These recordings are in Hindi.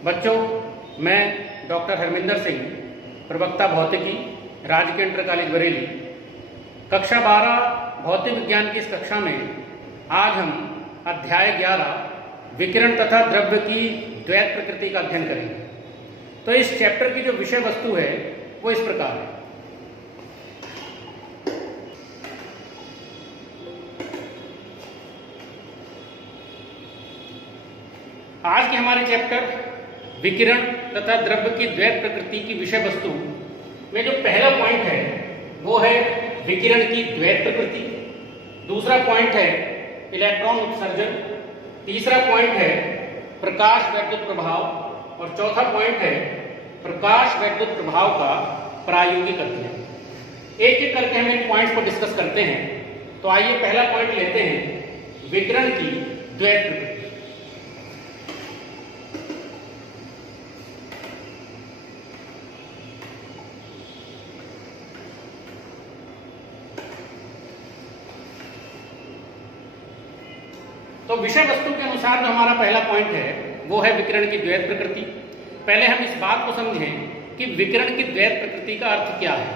बच्चों, मैं डॉक्टर हरमिंदर सिंह, प्रवक्ता भौतिकी, राजकीय इंटर कॉलेज बरेली, कक्षा 12 भौतिक विज्ञान की इस कक्षा में आज हम अध्याय 11 विकिरण तथा द्रव्य की द्वैत प्रकृति का अध्ययन करेंगे। तो इस चैप्टर की जो विषय वस्तु है वो इस प्रकार है। आज के हमारे चैप्टर विकिरण तथा द्रव्य की द्वैत प्रकृति की विषय वस्तु में जो पहला पॉइंट है वो है विकिरण की द्वैत प्रकृति, दूसरा पॉइंट है इलेक्ट्रॉन उत्सर्जन, तीसरा पॉइंट है प्रकाश वैद्युत प्रभाव और चौथा पॉइंट है प्रकाश वैद्युत प्रभाव का प्रायोगिक अध्ययन। एक एक करके हम इन पॉइंट्स को डिस्कस करते हैं। तो आइए पहला पॉइंट लेते हैं, विकिरण की द्वैत प्रकृति। तो विषय वस्तु के अनुसार जो हमारा पहला पॉइंट है वो है विकिरण की द्वैत प्रकृति। पहले हम इस बात को समझें कि विकिरण की द्वैत प्रकृति का अर्थ क्या है।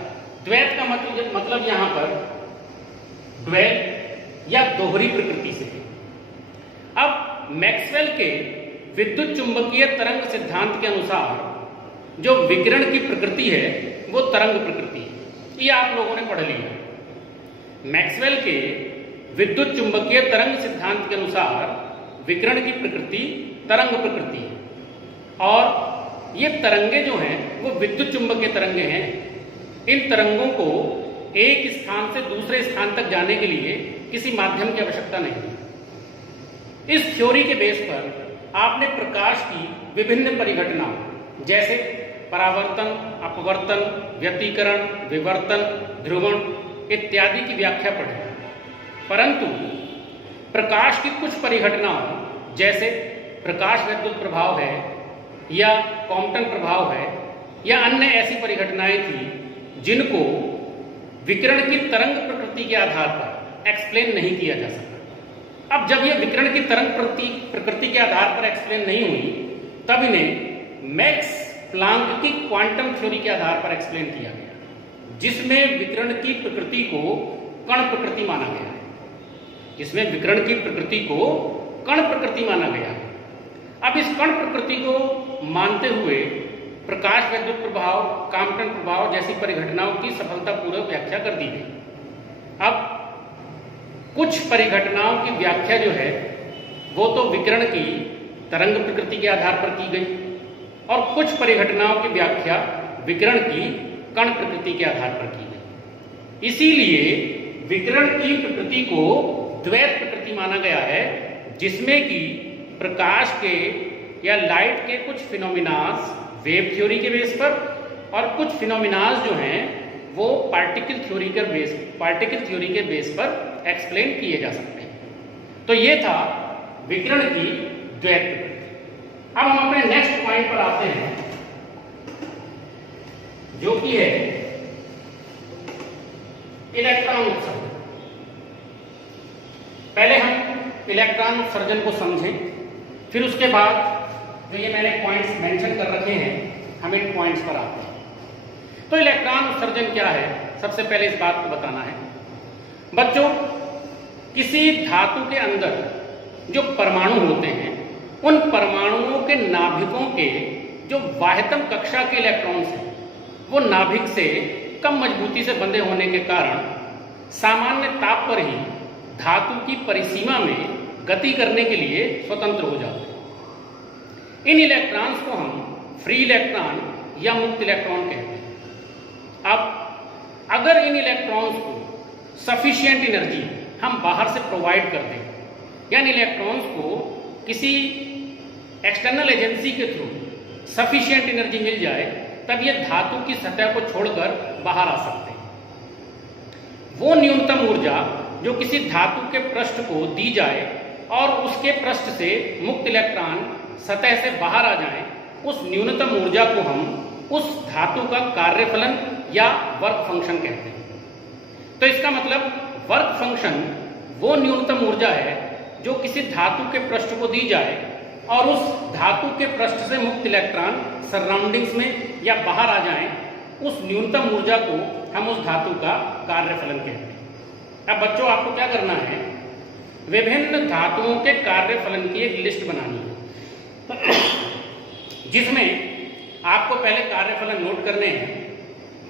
द्वैत का मतलब यहां पर द्वैत या दोहरी प्रकृति से है। अब मैक्सवेल के विद्युत चुंबकीय तरंग सिद्धांत के अनुसार जो विकिरण की प्रकृति है वो तरंग प्रकृति है। ये आप लोगों ने पढ़ लिया। मैक्सवेल के विद्युत चुंबकीय तरंग सिद्धांत के अनुसार विकिरण की प्रकृति तरंग प्रकृति है और ये तरंगे जो हैं वो विद्युत चुंबकीय तरंगे हैं। इन तरंगों को एक स्थान से दूसरे स्थान तक जाने के लिए किसी माध्यम की आवश्यकता नहीं है। इस थ्योरी के बेस पर आपने प्रकाश की विभिन्न परिघटनाओं जैसे परावर्तन, अपवर्तन, व्यतिकरण, विवर्तन, ध्रुवण इत्यादि की व्याख्या पढ़ी। परंतु प्रकाश की कुछ परिघटनाओं जैसे प्रकाश वैद्युत प्रभाव है या कॉम्पटन प्रभाव है या अन्य ऐसी परिघटनाएं थी जिनको विकिरण की तरंग प्रकृति के आधार पर एक्सप्लेन नहीं किया जा सका। अब जब ये विकिरण की तरंग प्रकृति के आधार पर एक्सप्लेन नहीं हुई तब इन्हें मैक्स प्लांक की क्वांटम थ्योरी के आधार पर एक्सप्लेन किया गया, जिसमें विकिरण की प्रकृति को कण प्रकृति माना गया है। जिसमें विकिरण की प्रकृति को कण प्रकृति माना गया है। अब इस कण प्रकृति को मानते हुए प्रकाश वैद्युत प्रभाव, कॉम्पटन प्रभाव जैसी परिघटनाओं की सफलतापूर्वक व्याख्या कर दी गई। अब कुछ परिघटनाओं की व्याख्या जो है वो तो विकिरण की तरंग प्रकृति के आधार पर की गई और कुछ परिघटनाओं की व्याख्या विकिरण की कण प्रकृति के आधार पर की गई। इसीलिए विकिरण की प्रकृति को द्वैत प्रकृति माना गया है, जिसमें कि प्रकाश के या लाइट के कुछ फिनोमिनास वेव थ्योरी के बेस पर और कुछ फिनोमिनास जो हैं वो पार्टिकल थ्योरी के बेस पर एक्सप्लेन किए जा सकते हैं। तो ये था विकिरण की द्वैत प्रकृति। अब हम अपने नेक्स्ट पॉइंट पर आते हैं जो कि है इलेक्ट्रॉन उत्सर्जन। पहले हम इलेक्ट्रॉन उत्सर्जन को समझें, फिर उसके बाद जो ये मैंने पॉइंट्स मेंशन कर रखे हैं हम इन पॉइंट्स पर आते हैं। तो इलेक्ट्रॉन उत्सर्जन क्या है, सबसे पहले इस बात को बताना है। बच्चों, किसी धातु के अंदर जो परमाणु होते हैं उन परमाणुओं के नाभिकों के जो बाह्यतम कक्षा के इलेक्ट्रॉन्स हैं वो नाभिक से कम मजबूती से बंधे होने के कारण सामान्य ताप पर ही धातु की परिसीमा में गति करने के लिए स्वतंत्र हो जाते हैं। इन इलेक्ट्रॉन्स को हम फ्री इलेक्ट्रॉन या मुक्त इलेक्ट्रॉन कहते हैं। अब अगर इन इलेक्ट्रॉन्स को सफिशिएंट एनर्जी हम बाहर से प्रोवाइड कर दें, यानी इलेक्ट्रॉन्स को किसी एक्सटर्नल एजेंसी के थ्रू सफिशिएंट एनर्जी मिल जाए, तब ये धातु की सतह को छोड़कर बाहर आ सकते हैं। वो न्यूनतम ऊर्जा जो किसी धातु के पृष्ठ को दी जाए और उसके पृष्ठ से मुक्त इलेक्ट्रॉन सतह से बाहर आ जाएं, उस न्यूनतम ऊर्जा को हम उस धातु का कार्यफलन या वर्क फंक्शन कहते हैं। तो इसका मतलब वर्क फंक्शन वो न्यूनतम ऊर्जा है जो किसी धातु के पृष्ठ को दी जाए और उस धातु के पृष्ठ से मुक्त इलेक्ट्रॉन सराउंडिंग्स में या बाहर आ जाएं, उस न्यूनतम ऊर्जा को हम उस धातु का कार्यफलन कहते हैं। अब बच्चों आपको क्या करना है, विभिन्न धातुओं के कार्यफलन की एक लिस्ट बनानी है, जिसमें आपको पहले कार्यफलन नोट करने हैं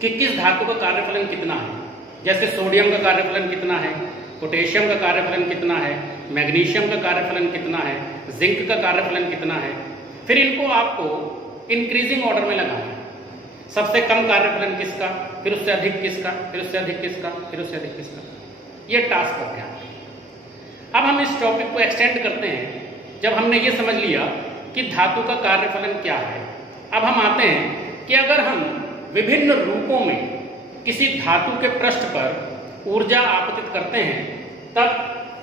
कि किस धातु का कार्यफलन कितना है। जैसे सोडियम का कार्यफलन कितना है, पोटेशियम का कार्यफलन कितना है, मैग्नीशियम का कार्यफलन कितना है, जिंक का कार्यफलन कितना है। फिर इनको आपको इंक्रीजिंग ऑर्डर में लगाना है। सबसे कम कार्यफलन किसका, फिर उससे अधिक किसका, फिर उससे अधिक किसका, फिर उससे अधिक किसका। ये टास्क करते हैं। अब हम इस टॉपिक को एक्सटेंड करते हैं। जब हमने ये समझ लिया कि धातु का कार्यफलन क्या है, अब हम आते हैं कि अगर हम विभिन्न रूपों में किसी धातु के पृष्ठ पर ऊर्जा आपतित करते हैं, तब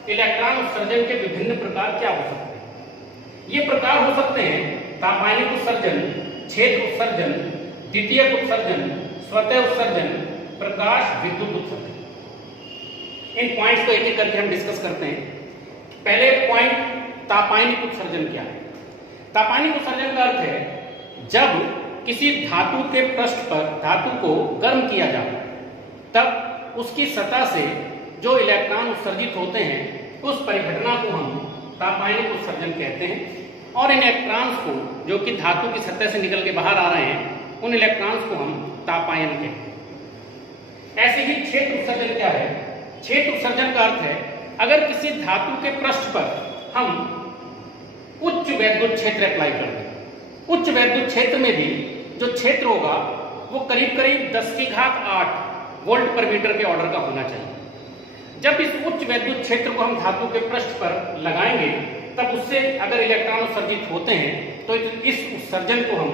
इलेक्ट्रॉन उत्सर्जन के विभिन्न प्रकार क्या हो सकते हैं। ये प्रकार हो सकते हैं तापायनिक उत्सर्जन, क्षेत्र उत्सर्जन, द्वितीयक उत्सर्जन, स्वतः उत्सर्जन, प्रकाश विद्युत उत्सर्जन। इन पॉइंट्स को एक एक करके हम डिस्कस करते हैं। पहले पॉइंट, तापायनिक उत्सर्जन क्या है। तापायनिक उत्सर्जन का अर्थ है जब किसी धातु के पृष्ठ पर धातु को गर्म किया जाता है, तब उसकी सतह से जो इलेक्ट्रॉन उत्सर्जित होते हैं, उस परिघटना को हम तापायनिक उत्सर्जन कहते हैं। और इन इलेक्ट्रॉन्स को, जो कि धातु की सतह से निकल के बाहर आ रहे हैं, उन इलेक्ट्रॉन्स को हम तापायन कहते हैं। ऐसे ही क्षेत्र उत्सर्जन क्या है। क्षेत्र उत्सर्जन का अर्थ है अगर किसी धातु के पृष्ठ पर हम उच्च वैद्युत क्षेत्र अप्लाई कर दें। उच्च वैद्युत क्षेत्र में भी जो क्षेत्र होगा वो करीब करीब 10⁸ वोल्ट पर मीटर के ऑर्डर का होना चाहिए। जब इस उच्च वैद्युत क्षेत्र को हम धातु के पृष्ठ पर लगाएंगे, तब उससे अगर इलेक्ट्रॉन उत्सर्जित होते हैं तो इस उत्सर्जन को हम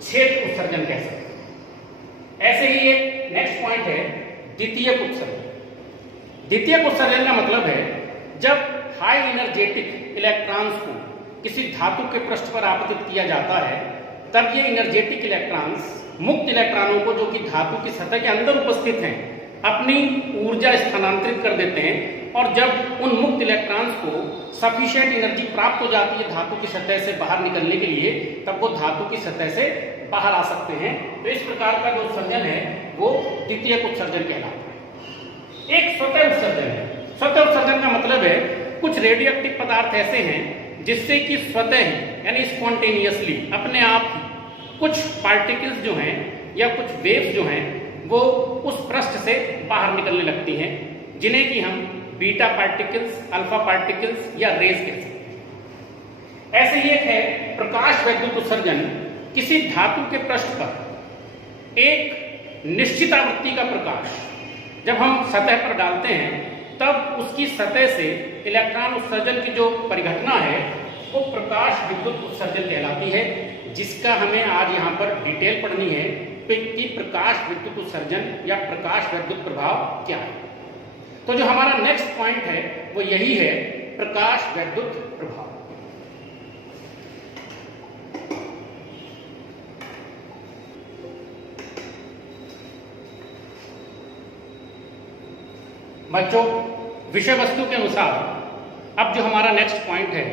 क्षेत्र उत्सर्जन कह सकते हैं। ऐसे ही एक नेक्स्ट पॉइंट है द्वितीयक उत्सर्जन। द्वितीयक उत्सर्जन का मतलब है जब हाई एनर्जेटिक इलेक्ट्रॉन्स को किसी धातु के पृष्ठ पर आपतित किया जाता है, तब ये एनर्जेटिक इलेक्ट्रॉन्स मुक्त इलेक्ट्रॉनों को, जो कि धातु की सतह के अंदर उपस्थित हैं, अपनी ऊर्जा स्थानांतरित कर देते हैं। और जब उन मुक्त इलेक्ट्रॉन्स को सफिशिएंट एनर्जी प्राप्त हो जाती है धातु की सतह से बाहर निकलने के लिए, तब वो धातु की सतह से बाहर आ सकते हैं। तो इस प्रकार का जो उत्सर्जन है वो द्वितीयक उत्सर्जन कहलाता है। एक स्वतः उत्सर्जन है। स्वतः उत्सर्जन का मतलब है कुछ रेडियोएक्टिव पदार्थ ऐसे हैं जिससे कि स्वतः यानी स्पॉन्टेनियसली अपने आप कुछ पार्टिकल्स जो हैं या कुछ वेव्स जो हैं वो उस पृष्ठ से बाहर निकलने लगती हैं, जिन्हें कि हम बीटा पार्टिकल्स, अल्फा पार्टिकल्स या रेज कह सकते हैं। ऐसे ही एक है प्रकाश वैद्युत उत्सर्जन। किसी धातु के पृष्ठ पर एक निश्चित आवृत्ति का प्रकाश जब हम सतह पर डालते हैं, तब उसकी सतह से इलेक्ट्रॉन उत्सर्जन की जो परिघटना है वो प्रकाश विद्युत उत्सर्जन कहलाती है, जिसका हमें आज यहाँ पर डिटेल पढ़नी है कि प्रकाश विद्युत उत्सर्जन या प्रकाश वैद्युत प्रभाव क्या है। तो जो हमारा नेक्स्ट पॉइंट है वो यही है, प्रकाश वैद्युत प्रभाव। बच्चों, विषय वस्तु के अनुसार अब जो हमारा नेक्स्ट पॉइंट है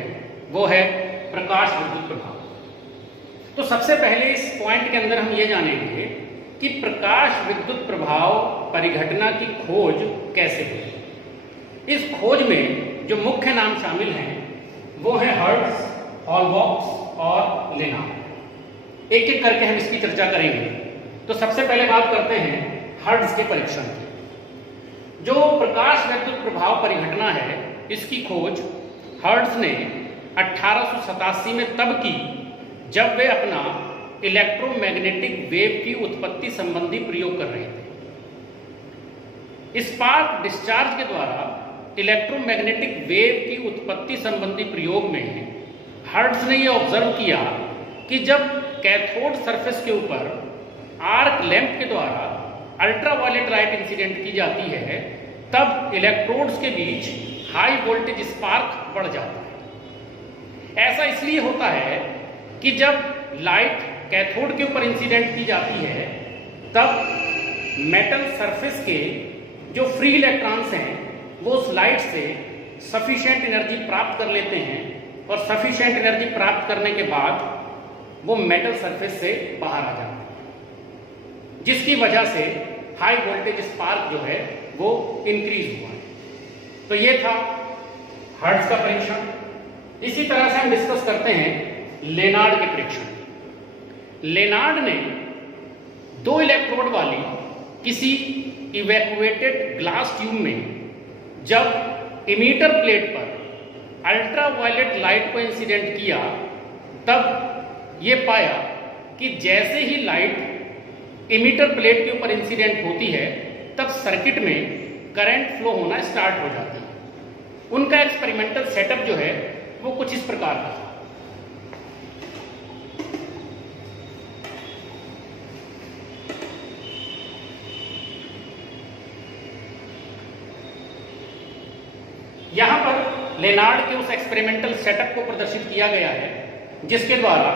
वो है प्रकाश विद्युत प्रभाव। तो सबसे पहले इस पॉइंट के अंदर हम ये जानेंगे कि प्रकाश विद्युत प्रभाव परिघटना की खोज कैसे हुई। इस खोज में जो मुख्य नाम शामिल हैं वो है हर्ट्ज, हॉलबॉक्स और लेनार्ड। एक एक करके हम इसकी चर्चा करेंगे। तो सबसे पहले बात करते हैं हर्ट्ज के परीक्षण की। जो प्रकाश वैद्युत प्रभाव परिघटना है, इसकी खोज हर्ट्ज ने 1887 में तब की जब वे अपना इलेक्ट्रोमैग्नेटिक वेव की उत्पत्ति संबंधी प्रयोग कर रहे थे। स्पार्क डिस्चार्ज के द्वारा इलेक्ट्रोमैग्नेटिक वेव की उत्पत्ति संबंधी प्रयोग में हर्ट्ज ने यह ऑब्जर्व किया कि जब कैथोड सरफेस के ऊपर आर्क लैंप के द्वारा अल्ट्रावायलेट लाइट इंसिडेंट की जाती है, तब इलेक्ट्रोड्स के बीच हाई वोल्टेज स्पार्क बढ़ जाता है। ऐसा इसलिए होता है कि जब लाइट कैथोड के ऊपर इंसिडेंट की जाती है, तब मेटल सरफेस के जो फ्री इलेक्ट्रॉन्स हैं वो उस लाइट से सफिशिएंट एनर्जी प्राप्त कर लेते हैं और सफिशिएंट एनर्जी प्राप्त करने के बाद वो मेटल सरफेस से बाहर आ जाता है, जिसकी वजह से हाई वोल्टेज स्पार्क जो है वो इंक्रीज हुआ है। तो ये था हर्ट्ज का परीक्षण। इसी तरह से हम डिस्कस करते हैं लेनार्ड के परीक्षण। लेनार्ड ने 2 इलेक्ट्रोड वाली किसी इवैक्यूएटेड ग्लास ट्यूब में जब इमीटर प्लेट पर अल्ट्रावायलेट लाइट को इंसिडेंट किया, तब ये पाया कि जैसे ही लाइट इमीटर प्लेट के ऊपर इंसिडेंट होती है तब सर्किट में करंट फ्लो होना स्टार्ट हो जाती है। उनका एक्सपेरिमेंटल सेटअप जो है वो कुछ इस प्रकार का था। यहां पर लेनार्ड के उस एक्सपेरिमेंटल सेटअप को प्रदर्शित किया गया है जिसके द्वारा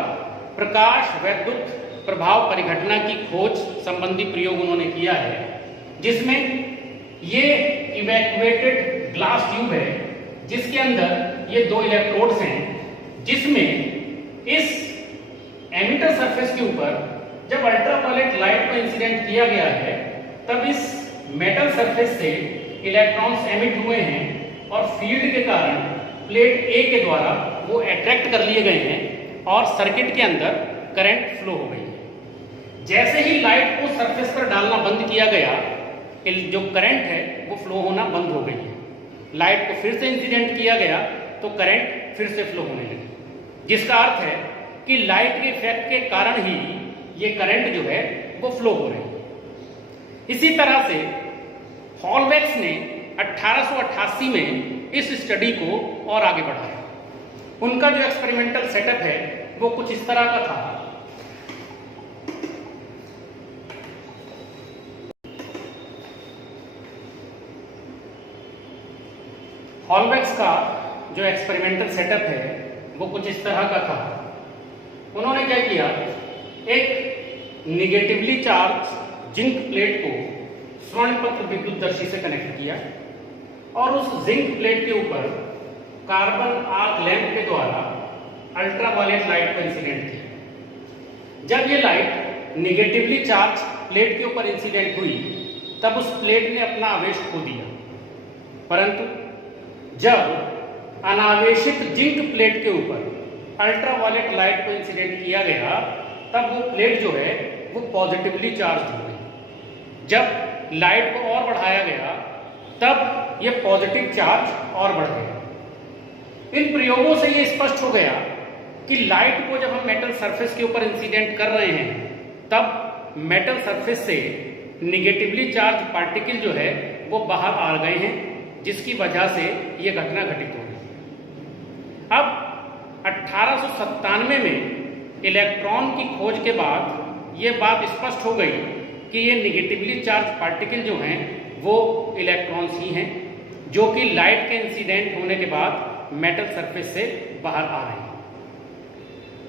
प्रकाश वैद्युत प्रभाव परिघटना की खोज संबंधी प्रयोग उन्होंने किया है, जिसमें ये इवैक्यूएटेड ग्लास ट्यूब है जिसके अंदर ये 2 इलेक्ट्रोड्स हैं, जिसमें इस एमिटर सरफेस के ऊपर जब अल्ट्रावायलेट लाइट को इंसिडेंट किया गया है तब इस मेटल सरफेस से इलेक्ट्रॉन्स एमिट हुए हैं और फील्ड के कारण प्लेट ए के द्वारा वो अट्रैक्ट कर लिए गए हैं और सर्किट के अंदर करंट फ्लो हो गई है। जैसे ही लाइट को सरफेस पर डालना बंद किया गया, जो करंट है वो फ्लो होना बंद हो गई है। लाइट को फिर से इंसिडेंट किया गया तो करंट फिर से फ्लो होने लगी, जिसका अर्थ है कि लाइट के इफेक्ट के कारण ही ये करंट जो है वो फ्लो हो रही है। इसी तरह से हॉलवेक्स ने 1888 में इस स्टडी को और आगे बढ़ाया। उनका जो एक्सपेरिमेंटल सेटअप है वो कुछ इस तरह का था। हॉलवेक्स का जो एक्सपेरिमेंटल सेटअप है वो कुछ इस तरह का था। उन्होंने क्या किया, एक निगेटिवली चार्ज जिंक प्लेट को स्वर्णपत्र विद्युतदर्शी से कनेक्ट किया और उस जिंक प्लेट के ऊपर कार्बन आर्क लैंप के द्वारा अल्ट्रावायलेट लाइट को इंसिडेंट किया। जब ये लाइट निगेटिवली चार्ज प्लेट के ऊपर इंसिडेंट हुई तब उस प्लेट ने अपना आवेश खो दिया, परंतु जब अनावेशित जिंक प्लेट के ऊपर अल्ट्रावायलेट लाइट को इंसिडेंट किया गया तब वो प्लेट जो है वो पॉजिटिवली चार्ज हो गई। जब लाइट को और बढ़ाया गया तब ये पॉजिटिव चार्ज और बढ़ गया। इन प्रयोगों से ये स्पष्ट हो गया कि लाइट को जब हम मेटल सरफेस के ऊपर इंसिडेंट कर रहे हैं तब मेटल सरफेस से निगेटिवली चार्ज पार्टिकल जो है वो बाहर आ गए हैं, जिसकी वजह से ये घटना घटित हो गई। अब 1897 में इलेक्ट्रॉन की खोज के बाद ये बात स्पष्ट हो गई कि ये निगेटिवली चार्ज पार्टिकल जो हैं वो इलेक्ट्रॉन्स ही हैं, जो कि लाइट के इंसिडेंट होने के बाद मेटल सरफेस से बाहर आ रहे हैं।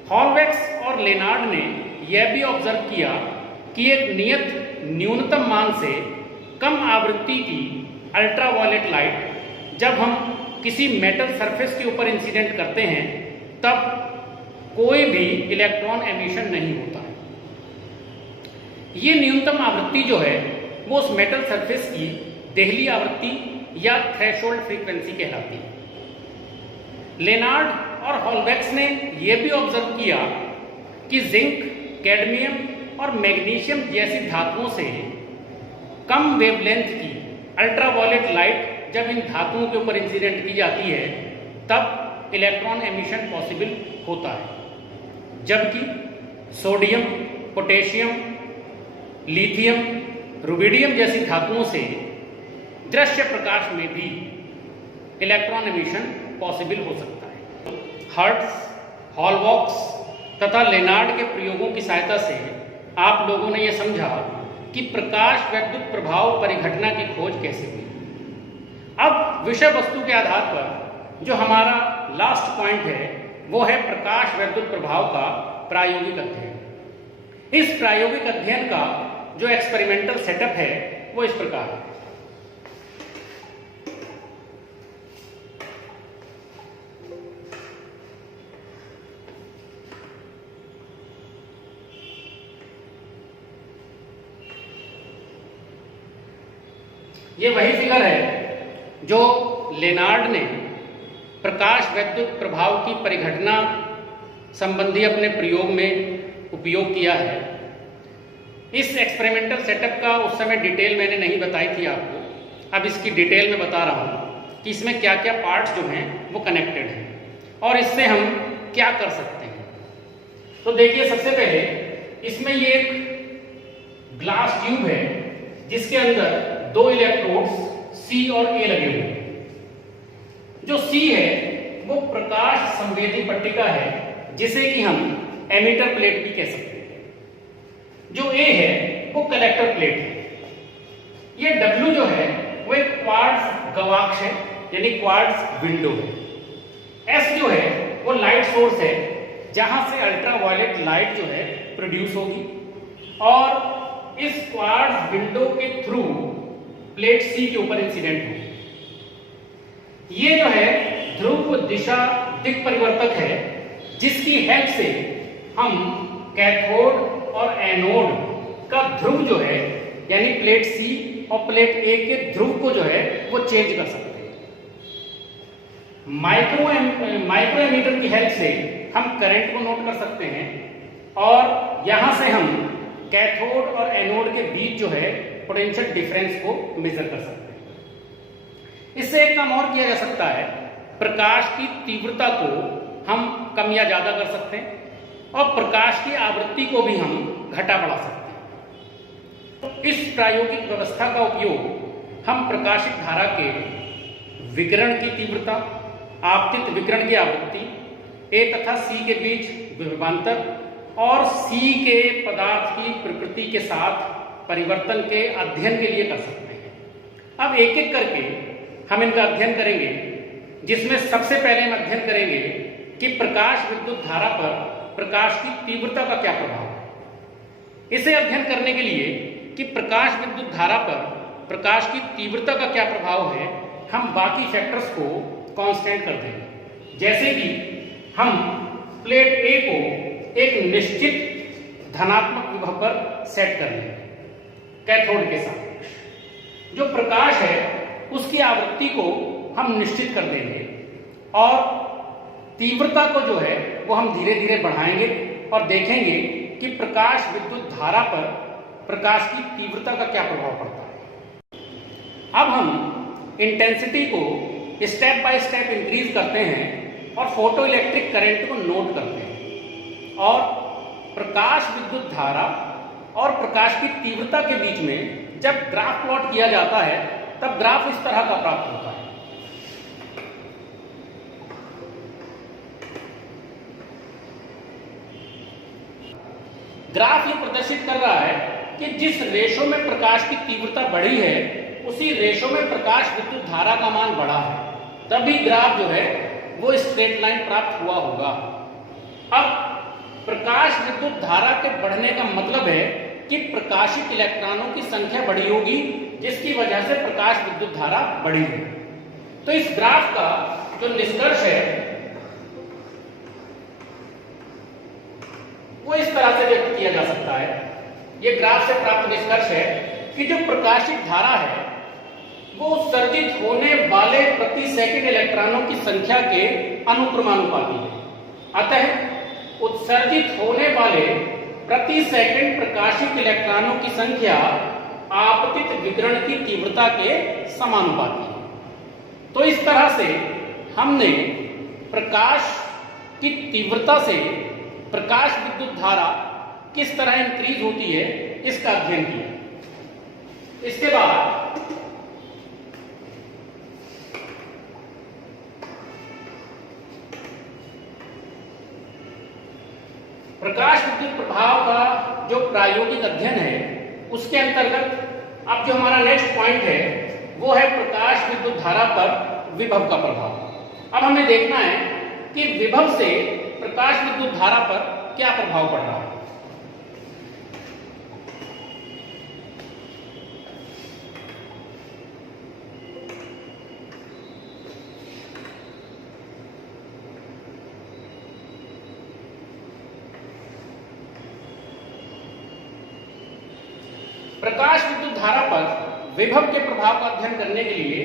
हॉलवेक्स और लेनार्ड ने यह भी ऑब्जर्व किया कि एक नियत न्यूनतम मान से कम आवृत्ति की अल्ट्रावायलेट लाइट जब हम किसी मेटल सरफेस के ऊपर इंसिडेंट करते हैं तब कोई भी इलेक्ट्रॉन एमिशन नहीं होता है। ये न्यूनतम आवृत्ति जो है वो उस मेटल सरफेस की देहली आवृत्ति या थ्रेशोल्ड फ्रीक्वेंसी कहलाती है। लेनार्ड और हॉलवेक्स ने यह भी ऑब्जर्व किया कि जिंक, कैडमियम और मैग्नीशियम जैसी धातुओं से कम वेवलेंथ की अल्ट्रावायलेट लाइट जब इन धातुओं के ऊपर इंसिडेंट की जाती है तब इलेक्ट्रॉन एमिशन पॉसिबल होता है, जबकि सोडियम, पोटेशियम, लिथियम, रुबिडियम जैसी धातुओं से दृश्य प्रकाश में भी इलेक्ट्रॉन एमिशन पॉसिबल हो सकता है। हर्ट्ज, हॉलवेक्स तथा लेनार्ड के प्रयोगों की सहायता से आप लोगों ने यह समझा कि प्रकाश वैद्युत प्रभाव परिघटना की खोज कैसे हुई। अब विषय वस्तु के आधार पर जो हमारा लास्ट पॉइंट है वो है प्रकाश वैद्युत प्रभाव का प्रायोगिक अध्ययन। इस प्रायोगिक अध्ययन का जो एक्सपेरिमेंटल सेटअप है वो इस प्रकार है। ये वही फिगर है जो लेनार्ड ने प्रकाश वैद्युत प्रभाव की परिघटना संबंधी अपने प्रयोग में उपयोग किया है। इस एक्सपेरिमेंटल सेटअप का उस समय डिटेल मैंने नहीं बताई थी आपको, अब इसकी डिटेल में बता रहा हूँ कि इसमें क्या क्या पार्ट्स जो हैं वो कनेक्टेड हैं और इससे हम क्या कर सकते हैं। तो देखिए, सबसे पहले इसमें ये एक ग्लास ट्यूब है जिसके अंदर 2 इलेक्ट्रोड्स C और A लगे हुए हैं। जो C है वो प्रकाश संवेदी पट्टिका है जिसे कि हम एमिटर प्लेट भी कह सकते हैं। जो A है वो कलेक्टर प्लेट है। ये W जो है वो एक क्वार्ट्ज गवाक्ष है यानी क्वार्ट्ज विंडो है। S जो है वो लाइट सोर्स है जहां से अल्ट्रावायलेट लाइट जो है प्रोड्यूस होगी और इस क्वार्ट्ज विंडो के थ्रू प्लेट C के ऊपर इंसिडेंट होगी। ये जो है ध्रुव दिशा दिक परिवर्तक है जिसकी हेल्प से हम कैथोड और एनोड का ध्रुव जो है यानी प्लेट C और प्लेट A के ध्रुव को जो है वो चेंज कर सकते हैं। माइक्रो एमीटर की हेल्प से हम करंट को नोट कर सकते हैं और यहां से हम कैथोड और एनोड के बीच जो है पोटेंशियल डिफरेंस को मेजर कर सकते हैं। इससे एक काम और किया जा सकता है, प्रकाश की तीव्रता को हम कम या ज्यादा कर सकते हैं और प्रकाश की आवृत्ति को भी हम घटा बढ़ा सकते हैं। इस प्रायोगिक व्यवस्था का उपयोग हम प्रकाशिक धारा के विकिरण की तीव्रता, आपतित विकिरण की आवृत्ति, A तथा C के बीच विभवांतर और C के पदार्थ की प्रकृति के साथ परिवर्तन के अध्ययन के लिए कर सकते हैं। अब एक एक करके हम इनका अध्ययन करेंगे, जिसमें सबसे पहले हम अध्ययन करेंगे कि प्रकाश विद्युत धारा पर प्रकाश की तीव्रता का क्या प्रभाव है। इसे अध्ययन करने के लिए कि प्रकाश विद्युत धारा पर प्रकाश की तीव्रता का क्या प्रभाव है, हम बाकी फैक्टर्स को कांस्टेंट कर देंगे। जैसे कि हम प्लेट A को एक निश्चित धनात्मक विभव पर सेट कर लेंगे कैथोड के साथ। जो प्रकाश है उसकी आवृत्ति को हम निश्चित कर देंगे और तीव्रता को जो है वो हम धीरे धीरे बढ़ाएंगे और देखेंगे कि प्रकाश विद्युत धारा पर प्रकाश की तीव्रता का क्या प्रभाव पड़ता है। अब हम इंटेंसिटी को स्टेप बाय स्टेप इंक्रीज करते हैं और फोटो इलेक्ट्रिक करंट को नोट करते हैं और प्रकाश विद्युत धारा और प्रकाश की तीव्रता के बीच में जब ग्राफ प्लॉट किया जाता है तब ग्राफ इस तरह का प्राप्त होता है। ग्राफ ये प्रदर्शित कर रहा है कि जिस रेशो में प्रकाश की तीव्रता बढ़ी है उसी रेशो में प्रकाश विद्युत धारा का मान बढ़ा है, तभी ग्राफ जो है वो स्ट्रेट लाइन प्राप्त हुआ होगा। अब प्रकाश विद्युत धारा के बढ़ने का मतलब है कि प्रकाशित इलेक्ट्रॉनों की संख्या बढ़ी होगी जिसकी वजह से प्रकाश विद्युत धारा बढ़ी है। तो इस ग्राफ का जो निष्कर्ष है वो इस तरह से व्यक्त किया जा सकता है। ये ग्राफ से प्राप्त निष्कर्ष है कि जो प्रकाशित धारा है वो उत्सर्जित होने वाले प्रति सेकंड इलेक्ट्रॉनों की संख्या के अनुक्रमानुपाती है। अतः उत्सर्जित होने वाले प्रति सेकंड प्रकाशित इलेक्ट्रॉनों की संख्या आपतित विकिरण की तीव्रता के समानुपाती है। तो इस तरह से हमने प्रकाश की तीव्रता से प्रकाश विद्युत धारा किस तरह इंक्रीज होती है इसका अध्ययन किया। इसके बाद प्रकाश विद्युत प्रभाव का जो प्रायोगिक अध्ययन है उसके अंतर्गत अब जो हमारा नेक्स्ट पॉइंट है वो है प्रकाश विद्युत धारा पर विभव का प्रभाव। अब हमें देखना है कि विभव से प्रकाश विद्युत धारा पर क्या प्रभाव पड़ रहा है। प्रकाश विद्युत धारा पर विभव के प्रभाव का अध्ययन करने के लिए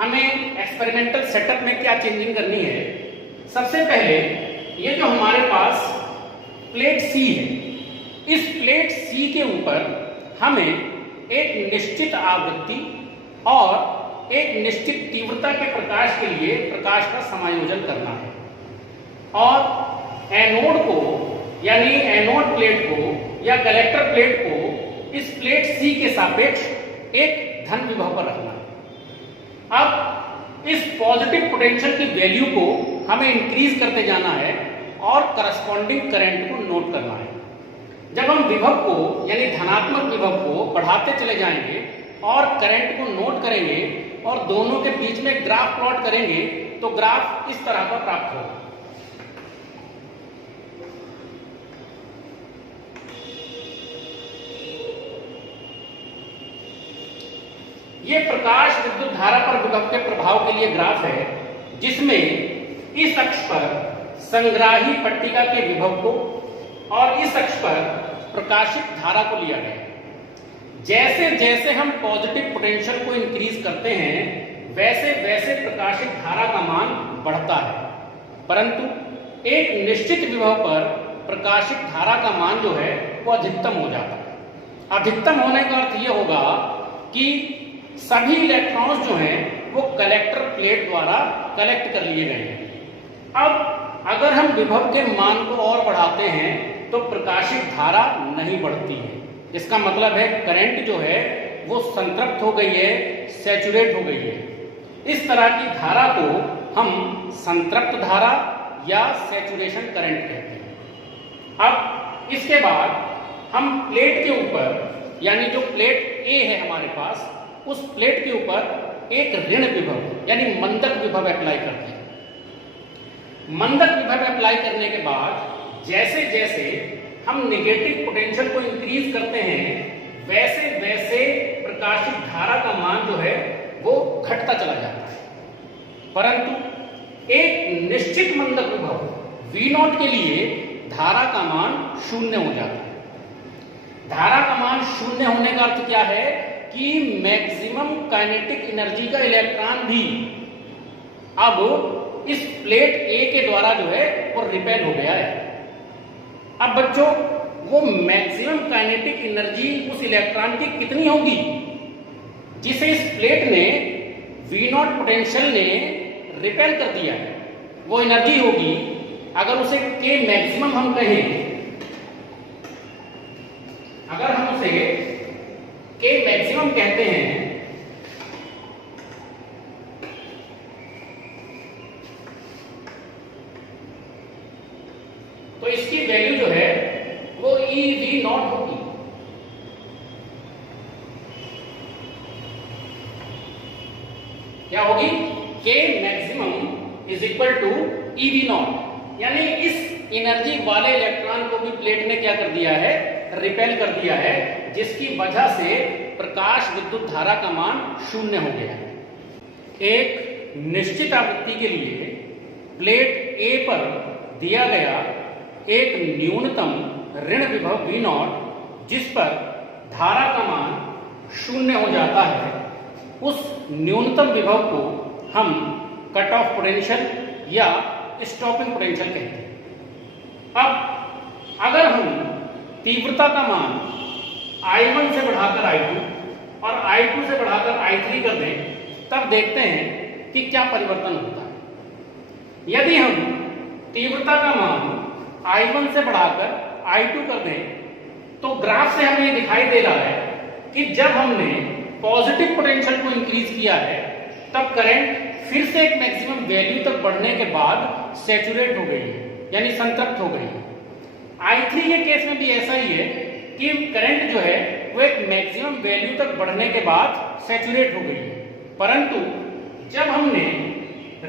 हमें एक्सपेरिमेंटल सेटअप में क्या चेंजिंग करनी है। सबसे पहले ये जो हमारे पास प्लेट सी है, इस प्लेट सी के ऊपर हमें एक निश्चित आवृत्ति और एक निश्चित तीव्रता के प्रकाश के लिए प्रकाश का समायोजन करना है और एनोड को यानी एनोड प्लेट को या कलेक्टर प्लेट को इस प्लेट सी के सापेक्ष एक धन विभव पर रखना है। अब इस पॉजिटिव पोटेंशियल की वैल्यू को हमें इंक्रीज करते जाना है और करस्पॉन्डिंग करंट को नोट करना है। जब हम विभव को यानी धनात्मक विभव को बढ़ाते चले जाएंगे और करंट को नोट करेंगे और दोनों के बीच में ग्राफ प्लॉट करेंगे तो ग्राफ इस तरह का प्राप्त होगा। ये प्रकाश विद्युत धारा पर विभव के प्रभाव के लिए ग्राफ है, जिसमें इस अक्ष पर संग्राही पट्टिका के विभव को और इस अक्ष पर प्रकाशित धारा को लिया गया। जैसे जैसे हम पॉजिटिव पोटेंशियल को इंक्रीज करते हैं वैसे वैसे प्रकाशित धारा का मान बढ़ता है, परंतु एक निश्चित विभव पर प्रकाशित धारा का मान जो है वो अधिकतम हो जाता है। अधिकतम होने का अर्थ ये होगा कि सभी इलेक्ट्रॉन्स जो हैं वो कलेक्टर प्लेट द्वारा कलेक्ट कर लिए गए हैं। अब अगर हम विभव के मान को और बढ़ाते हैं तो प्रकाशित धारा नहीं बढ़ती है। इसका मतलब है करंट जो है वो संतृप्त हो गई है, सैचुरेट हो गई है। इस तरह की धारा को हम संतृप्त धारा या सैचुरेशन करंट कहते हैं। अब इसके बाद हम प्लेट के ऊपर यानी जो प्लेट ए है हमारे पास, उस प्लेट के ऊपर एक ऋण विभव यानी मंदक विभव अप्लाई करते हैं। मंदक विभव अप्लाई करने के बाद जैसे जैसे हम नेगेटिव पोटेंशियल को इंक्रीज करते हैं वैसे वैसे प्रकाशित धारा का मान जो है वो घटता चला जाता है, परंतु एक निश्चित मंदक विभव V0 के लिए धारा का मान शून्य हो जाता है। धारा का मान शून्य होने का अर्थ क्या है कि मैक्सिमम काइनेटिक एनर्जी का इलेक्ट्रॉन भी अब इस प्लेट ए के द्वारा जो है वो रिपेल हो गया है। अब बच्चों वो मैक्सिमम काइनेटिक एनर्जी उस इलेक्ट्रॉन की कितनी होगी जिसे इस प्लेट ने V0 पोटेंशियल ने रिपेल कर दिया है। वो एनर्जी होगी, अगर उसे K मैक्सिमम हम कहें, अगर हम उसे K मैक्सिमम कहते हैं तो इसकी वैल्यू जो है वो EV0 होगी। क्या होगी? K maximum is equal to EV0, यानी इस एनर्जी वाले इलेक्ट्रॉन को भी प्लेट ने क्या कर दिया है? रिपेल कर दिया है, जिसकी वजह से प्रकाश विद्युत धारा का मान शून्य हो गया है। एक निश्चित आवृत्ति के लिए प्लेट A पर दिया गया एक न्यूनतम ऋण विभव V0 जिस पर धारा का मान शून्य हो जाता है, उस न्यूनतम विभव को हम कट ऑफ पोटेंशियल या स्टॉपिंग पोटेंशियल कहते हैं। अब अगर हम तीव्रता का मान I1 से बढ़ाकर I2 और I2 से बढ़ाकर I3 कर दें, तब देखते हैं कि क्या परिवर्तन होता है। यदि हम तीव्रता का मान I1 से बढ़ाकर I2 कर दें तो ग्राफ से हमें ये दिखाई दे रहा है कि जब हमने पॉजिटिव पोटेंशियल को इंक्रीज किया है तब करंट फिर से एक मैक्सिमम वैल्यू तक बढ़ने के बाद सैचुरेट हो गई है, यानी संतृप्त हो गई है। I3 के केस में भी ऐसा ही है कि करंट जो है वो एक मैक्सिमम वैल्यू तक बढ़ने के बाद सैचुरेट हो गई है, परंतु जब हमने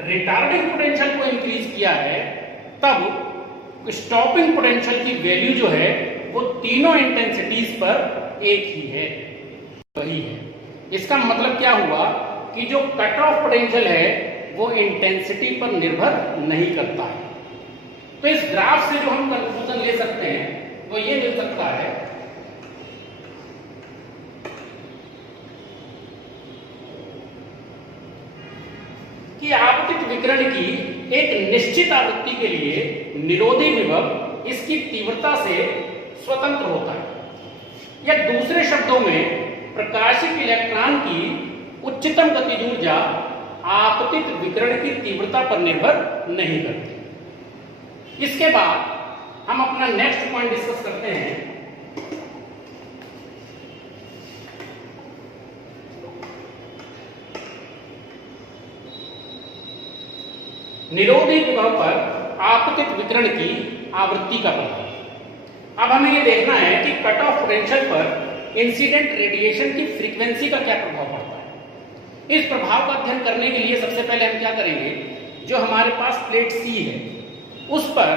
रिटार्डिंग पोटेंशियल को इंक्रीज किया है तब स्टॉपिंग पोटेंशियल की वैल्यू जो है वो तीनों इंटेंसिटीज पर एक ही है, वही है। इसका मतलब क्या हुआ कि जो कट ऑफ पोटेंशियल है वो इंटेंसिटी पर निर्भर नहीं करता है। तो इस ग्राफ से जो हम कंक्लूजन ले सकते हैं वो ये मिल सकता है विकिरण की एक निश्चित आवृत्ति के लिए निरोधी विभव इसकी तीव्रता से स्वतंत्र होता है, या दूसरे शब्दों में प्रकाशित इलेक्ट्रॉन की उच्चतम गतिज ऊर्जा आपतित विकिरण की तीव्रता पर निर्भर नहीं करती। इसके बाद हम अपना नेक्स्ट पॉइंट डिस्कस करते हैं। निरोधी विभव पर आपतित विकिरण की आवृत्ति का प्रभाव। अब हमें यह देखना है कि कट ऑफ पोटेंशियल पर इंसिडेंट रेडिएशन की फ्रीक्वेंसी का क्या प्रभाव पड़ता है। इस प्रभाव का अध्ययन करने के लिए सबसे पहले हम क्या करेंगे, जो हमारे पास प्लेट सी है उस पर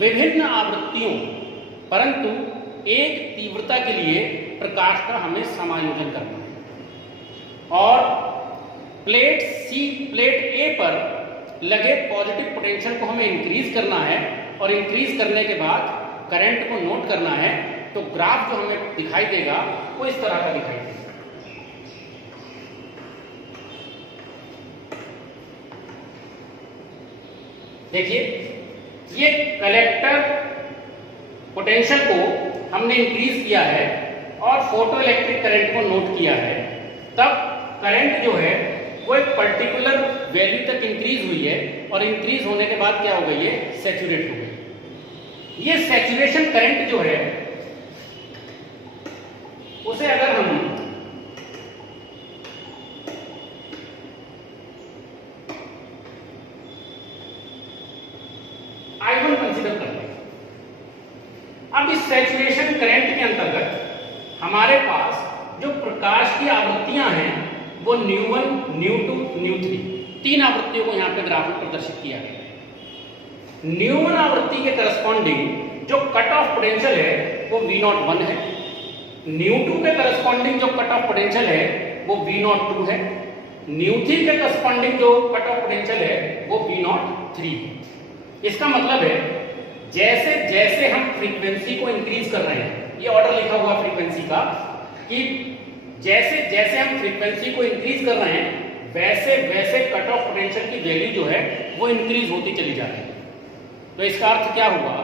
विभिन्न आवृत्तियों परंतु एक तीव्रता के लिए प्रकाश का हमें समायोजन करना है, और प्लेट ए पर लगे पॉजिटिव पोटेंशियल को हमें इंक्रीज करना है, और इंक्रीज करने के बाद करंट को नोट करना है। तो ग्राफ जो हमें दिखाई देगा वो इस तरह का दिखाई देगा। देखिए, ये कलेक्टर पोटेंशियल को हमने इंक्रीज किया है और फोटो इलेक्ट्रिक करंट को नोट किया है, तब करंट जो है वो एक पर्टिकुलर वैल्यू तक इंक्रीज हुई है, और इंक्रीज होने के बाद क्या हो गई है, सैचुरेट हो गई। ये सैचुरेशन करंट जो है उसे अगर हम I1 कंसीडर करते हैं। अब इस सैचुरेशन करंट के अंतर्गत हमारे पास जो प्रकाश की आवृत्तियां हैं वो ν1, ν2, ν3 तीन आवृत्तियों को यहां पे ग्राफ में प्रदर्शित किया गया है। ν1 आवृत्ति के करस्पॉन्डिंग जो कट ऑफ पोटेंशियल है वो V01 है, ν2 के करस्पॉन्डिंग जो कट ऑफ पोटेंशियल है वो V02 है, ν3 के करस्पॉन्डिंग जो कट ऑफ पोटेंशियल है वो V03 है। इसका मतलब है जैसे जैसे हम फ्रीक्वेंसी को इंक्रीज कर रहे हैं, ये ऑर्डर लिखा हुआ फ्रीक्वेंसी का, कि जैसे जैसे हम फ्रीक्वेंसी को इंक्रीज कर रहे हैं वैसे वैसे कट ऑफ पोटेंशियल की वैल्यू जो है वो इंक्रीज होती चली जाती है। तो इसका अर्थ क्या हुआ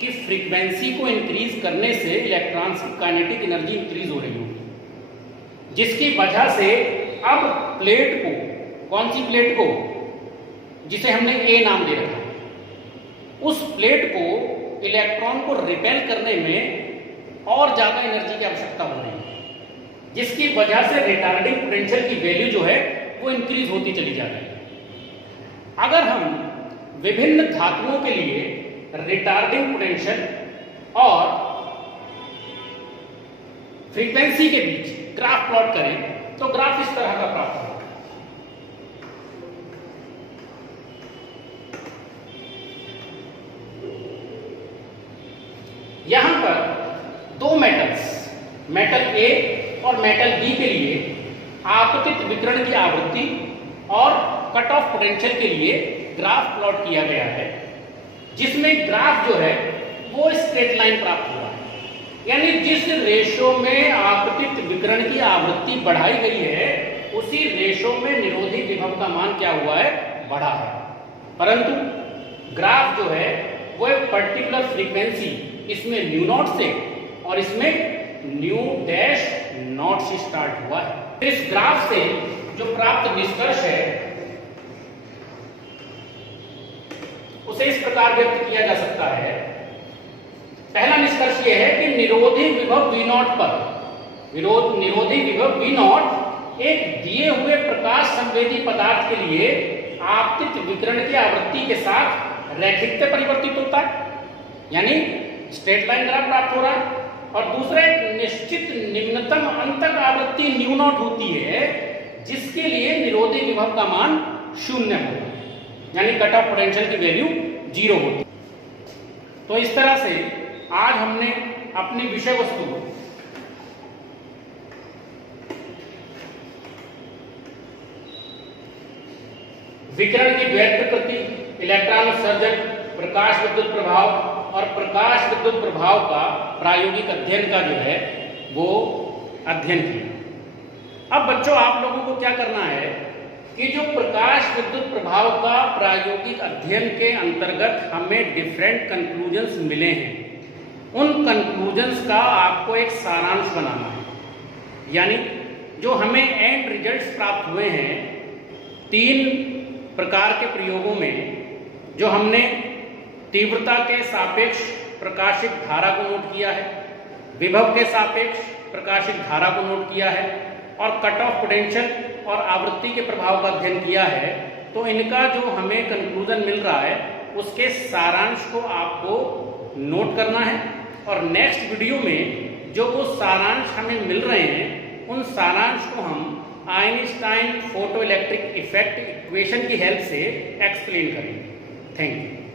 कि फ्रीक्वेंसी को इंक्रीज करने से इलेक्ट्रॉन्स की काइनेटिक एनर्जी इंक्रीज हो रही होगी, जिसकी वजह से अब प्लेट को, कौन सी प्लेट को, जिसे हमने ए नाम दे रखा, उस प्लेट को इलेक्ट्रॉन को रिपेल करने में और ज्यादा एनर्जी की आवश्यकता हो रही है, जिसकी वजह से रिटार्डिंग पोटेंशियल की वैल्यू जो है वो इंक्रीज होती चली जा रही है। अगर हम विभिन्न धातुओं के लिए रिटार्डिंग पोटेंशियल और फ्रीक्वेंसी के बीच ग्राफ प्लॉट करें तो ग्राफ इस तरह का प्राप्त होगा। यहां पर दो मेटल्स, मेटल ए और मेटल बी के लिए आपतित विकिरण की आवृत्ति और कट ऑफ पोटेंशियल के लिए ग्राफ प्लॉट किया गया है, जिसमें ग्राफ जो है वो स्ट्रेट लाइन प्राप्त हुआ है, यानी जिस रेशो में आपतित विकिरण की आवृत्ति बढ़ाई गई है उसी रेशो में निरोधी विभव का मान क्या हुआ है, बढ़ा है। परंतु ग्राफ जो है वो एक पर्टिकुलर फ्रीक्वेंसी, इसमें ν0 से और इसमें ν' से स्टार्ट हुआ है। इस ग्राफ से जो प्राप्त निष्कर्ष है उसे इस प्रकार व्यक्त किया जा सकता है। पहला निष्कर्ष यह है कि निरोधी विभव V0 पर, निरोधी विभव V0 एक दिए हुए प्रकाश संवेदी पदार्थ के लिए आपतित विकिरण की आवृत्ति के साथ रैखिकता परिवर्तित होता है, यानी स्ट्रेट लाइन ग्राफ प्राप्त हो रहा है। और दूसरा एक निश्चित निम्नतम अंतक आवृत्ति ν0 होती है, जिसके लिए निरोधी विभव का मान 0 होगा, यानी कट ऑफ पोटेंशियल की वैल्यू 0 होती है। तो इस तरह से आज हमने अपनी विषय वस्तु विकिरण की द्वैत प्रकृति, इलेक्ट्रॉन उत्सर्जन, प्रकाश विद्युत प्रभाव और प्रकाश विद्युत प्रभाव का प्रायोगिक अध्ययन का जो है वो अध्ययन किया। अब बच्चों, आप लोगों को क्या करना है कि जो प्रकाश विद्युत प्रभाव का प्रायोगिक अध्ययन के अंतर्गत हमें डिफरेंट कंक्लूजन्स मिले हैं, उन कंक्लूजन्स का आपको एक सारांश बनाना है। यानी जो हमें एंड रिजल्ट्स प्राप्त हुए हैं 3 प्रकार के प्रयोगों में, जो हमने तीव्रता के सापेक्ष प्रकाशित धारा को नोट किया है, विभव के सापेक्ष प्रकाशित धारा को नोट किया है और कट ऑफ पोटेंशियल और आवृत्ति के प्रभाव का अध्ययन किया है, तो इनका जो हमें कंक्लूजन मिल रहा है उसके सारांश को आपको नोट करना है। और नेक्स्ट वीडियो में जो वो सारांश हमें मिल रहे हैं उन सारांश को हम Einstein photo electric effect equation की हेल्प से एक्सप्लेन करेंगे। Thank you.